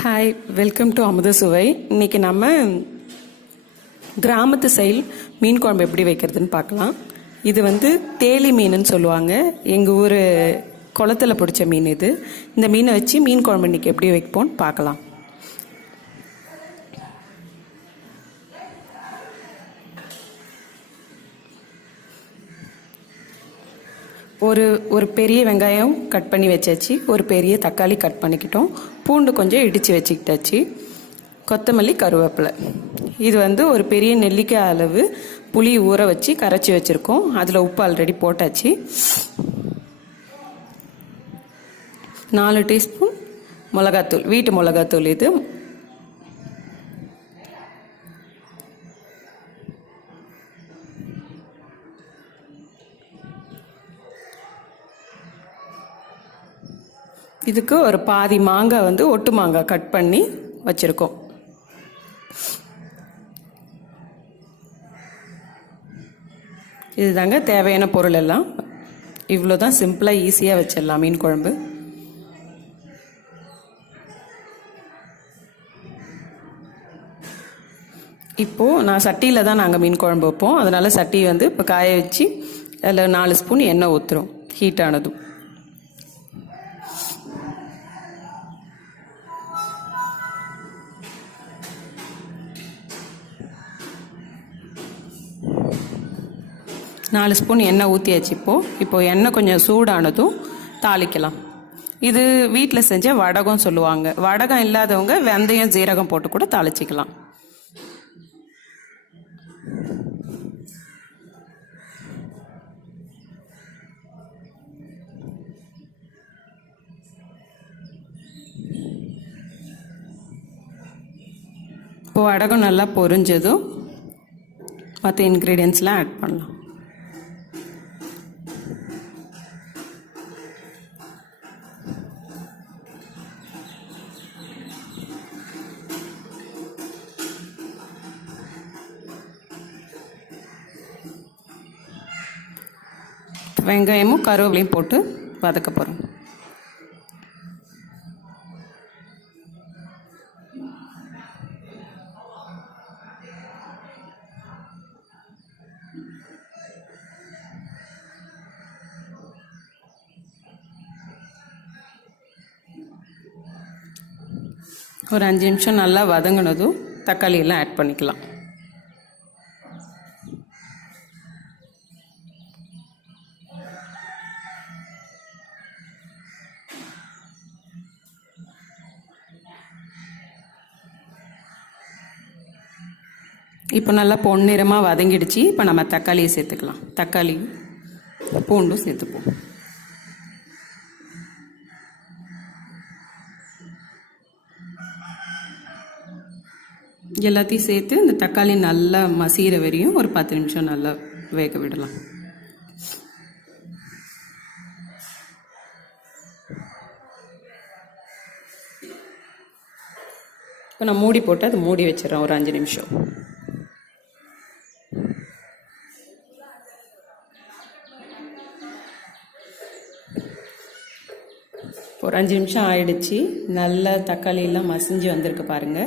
Hi, welcome to அமுத சுவை. இன்னைக்கு நம்ம கிராமத்து ஸ்டைல் மீன் குழம்பு எப்படி வைக்கிறதுன்னு பார்க்கலாம். இது தேலி மீனுன்னு சொல்லுவாங்க. எங்கள் ஊர் குளத்தில் பிடிச்ச மீன் இது. இந்த மீனை வச்சு மீன் குழம்பு இன்னைக்கு எப்படி வைப்போம்னு பார்க்கலாம். ஒரு பெரிய வெங்காயம் கட் பண்ணி வச்சாச்சு. ஒரு பெரிய தக்காளி கட் பண்ணிக்கிட்டோம். பூண்டு கொஞ்சம் இடித்து வச்சுக்கிட்டாச்சு. கொத்தமல்லி, கருவேப்பிலை. இது ஒரு பெரிய நெல்லிக்காய் அளவு புளி ஊற வச்சு கரைச்சி வச்சுருக்கோம். அதில் உப்பு ஆல்ரெடி போட்டாச்சு. 4 டீஸ்பூன் மிளகாத்தூள், வீட்டு மிளகாத்தூள். இது இதுக்கு ஒரு பாதி மாங்காய் ஒட்டு மாங்காய் கட் பண்ணி வச்சுருக்கோம். இதுதாங்க தேவையான பொருள் எல்லாம். இவ்வளோதான், சிம்பிளாக ஈஸியாக வச்சிடலாம் மீன் குழம்பு. இப்போது நான் சட்டியில் தான் நாங்கள் மீன் குழம்பு வைப்போம். அதனால் சட்டி இப்போ காய வச்சு அதில் 4 ஸ்பூன் எண்ணெய் ஊற்றுறோம். ஹீட் ஆனதும் நாலு ஸ்பூன் எண்ணெய் ஊற்றியாச்சு. இப்போ எண்ணெய் கொஞ்சம் சூடானதும் தாளிக்கலாம். இது வீட்டில் செஞ்ச வடகம் சொல்லுவாங்க. வடகம் இல்லாதவங்க வெந்தயம், ஜீரகம் போட்டு கூட தாளிச்சிக்கலாம். இப்போ வடகம் நல்லா பொரிஞ்சதும் மற்ற இன்க்ரீடியன்ஸ்லாம் ஆட் பண்ணலாம். வெங்காயமும் கருவேப்பிலையும் போட்டு வதக்க போகிறோம். ஒரு 5 நிமிஷம் நல்லா வதங்கினதும் தக்காளி எல்லாம் ஆட் பண்ணிக்கலாம். இப்போ நல்லா பொன்னிறமாக வதங்கிடுச்சு. இப்போ நம்ம தக்காளியை சேர்த்துக்கலாம். தக்காளி, பூண்டும் சேர்த்துப்போம். எல்லாத்தையும் சேர்த்து இந்த தக்காளி நல்லா மசிகிற வரையும் ஒரு 10 நிமிஷம் நல்லா வேக விடலாம். இப்போ நான் மூடி போட்டு அதை மூடி வச்சிடறேன் ஒரு 5 நிமிஷம். ஒரு 5 நிமிஷம் ஆயிடுச்சு. நல்லா தக்காளி எல்லாம் மசிஞ்சு வந்திருக்கு பாருங்க.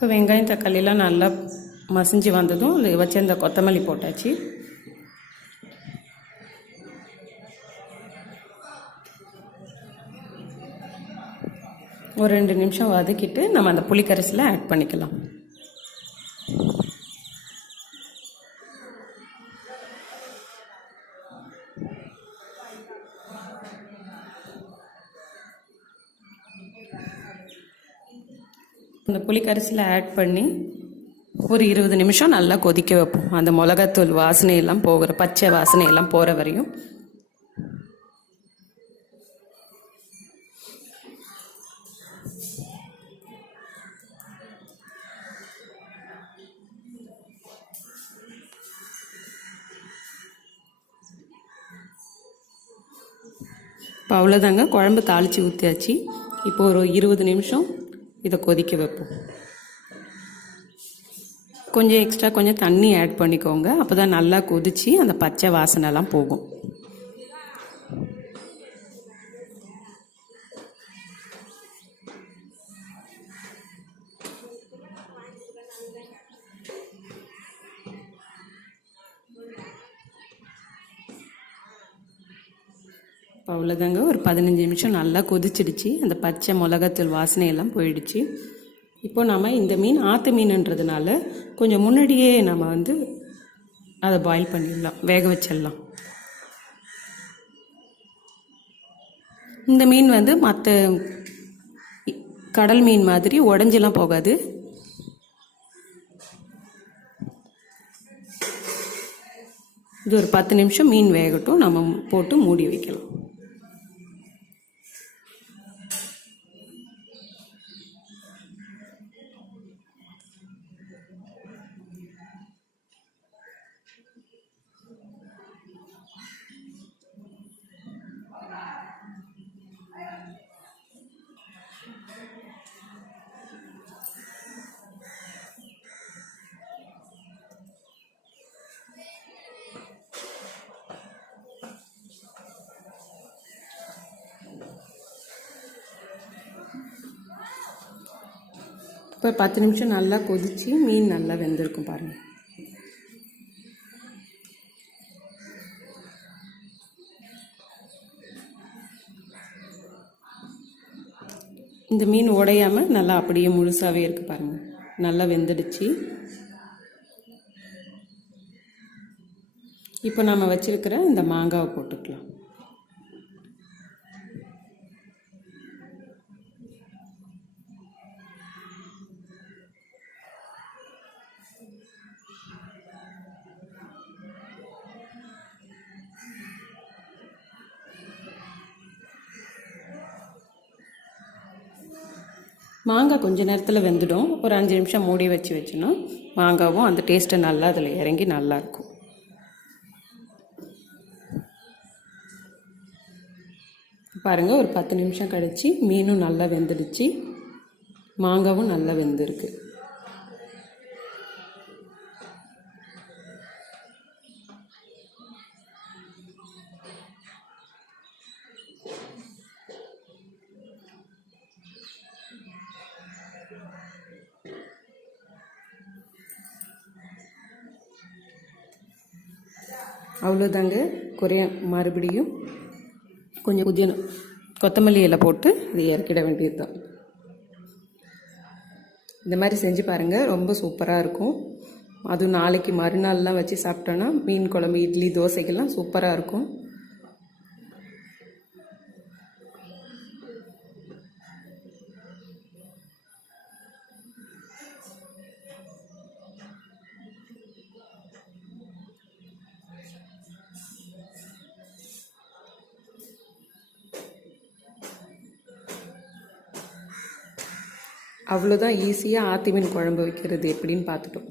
இப்போ வெங்காயம், தக்காளியெல்லாம் நல்லா மசிஞ்சு வந்ததும் அதில் வச்சிருந்த கொத்தமல்லி போட்டாச்சு. ஒரு 2 நிமிஷம் வதக்கிட்டு நம்ம அந்த புளிக்கரைசலை ஆட் பண்ணிக்கலாம். அந்த புளி கரைசலை ஆட் பண்ணி ஒரு 20 நிமிஷம் நல்லா கொதிக்க வைப்போம். அந்த மிளகாத்தூள் வாசனையெல்லாம் போகிற, பச்சை வாசனையெல்லாம் போகிற வரையும். இப்போ அவ்வளோதாங்க, குழம்பு தாளித்து ஊற்றியாச்சு. இப்போ ஒரு 20 நிமிஷம் இதை கொதிக்க வைப்போம். கொஞ்சம் எக்ஸ்ட்ரா கொஞ்சம் தண்ணி ஆட் பண்ணிக்கோங்க, அப்போ தான் நல்லா கொதித்து அந்த பச்சை வாசனைலாம் போகும். அவ்வளோதாங்க, ஒரு 15 நிமிஷம் நல்லா கொதிச்சிடுச்சு. அந்த பச்சை மிளகாத்தூள் வாசனையெல்லாம் போயிடுச்சு. இப்போ நம்ம இந்த மீன் ஆற்று மீனுன்றதுனால கொஞ்சம் முன்னாடியே நம்ம அதை பாயில் பண்ணிடலாம், வேக வச்சிடலாம். இந்த மீன் மற்ற கடல் மீன் மாதிரி உடஞ்செல்லாம் போகாது. இது ஒரு 10 நிமிஷம் மீன் வேகட்டும், நம்ம போட்டு மூடி வைக்கலாம். இப்போ 10 நிமிஷம் நல்லா கொதித்து மீன் நல்லா வெந்திருக்கும் பாருங்கள். இந்த மீன் உடையாமல் நல்லா அப்படியே முழுசாகவே இருக்குது பாருங்கள், நல்லா வெந்துடுச்சு. இப்போ நம்ம வச்சுருக்கிற இந்த மாங்காவை போட்டுக்கலாம். மாங்காய் கொஞ்ச நேரத்தில் வெந்துடும். ஒரு 5 நிமிஷம் மூடி வச்சோன்னா மாங்காவும் அந்த டேஸ்ட்டு நல்லா அதில் இறங்கி நல்லாயிருக்கும். பாருங்கள், ஒரு 10 நிமிஷம் கழித்து மீனும் நல்லா வெந்துடுச்சு, மாங்காவும் நல்லா வெந்திருக்கு. அவ்வளோதாங்க, மறுபடியும் கொஞ்சம் கொத்தமல்லி இலை போட்டு இது இறக்கிட வேண்டியது தான். இந்த மாதிரி செஞ்சு பாருங்கள், ரொம்ப சூப்பராக இருக்கும். அதுவும் நாளைக்கு மறுநாள்லாம் வச்சு சாப்பிட்டோன்னா மீன் குழம்பு, இட்லி, தோசைக்கெல்லாம் சூப்பராக இருக்கும். அவ்வளோதான், ஈஸியாக ஆற்று மீன் குழம்பு வைக்கிறது எப்படின்னு பார்த்துட்டோம்.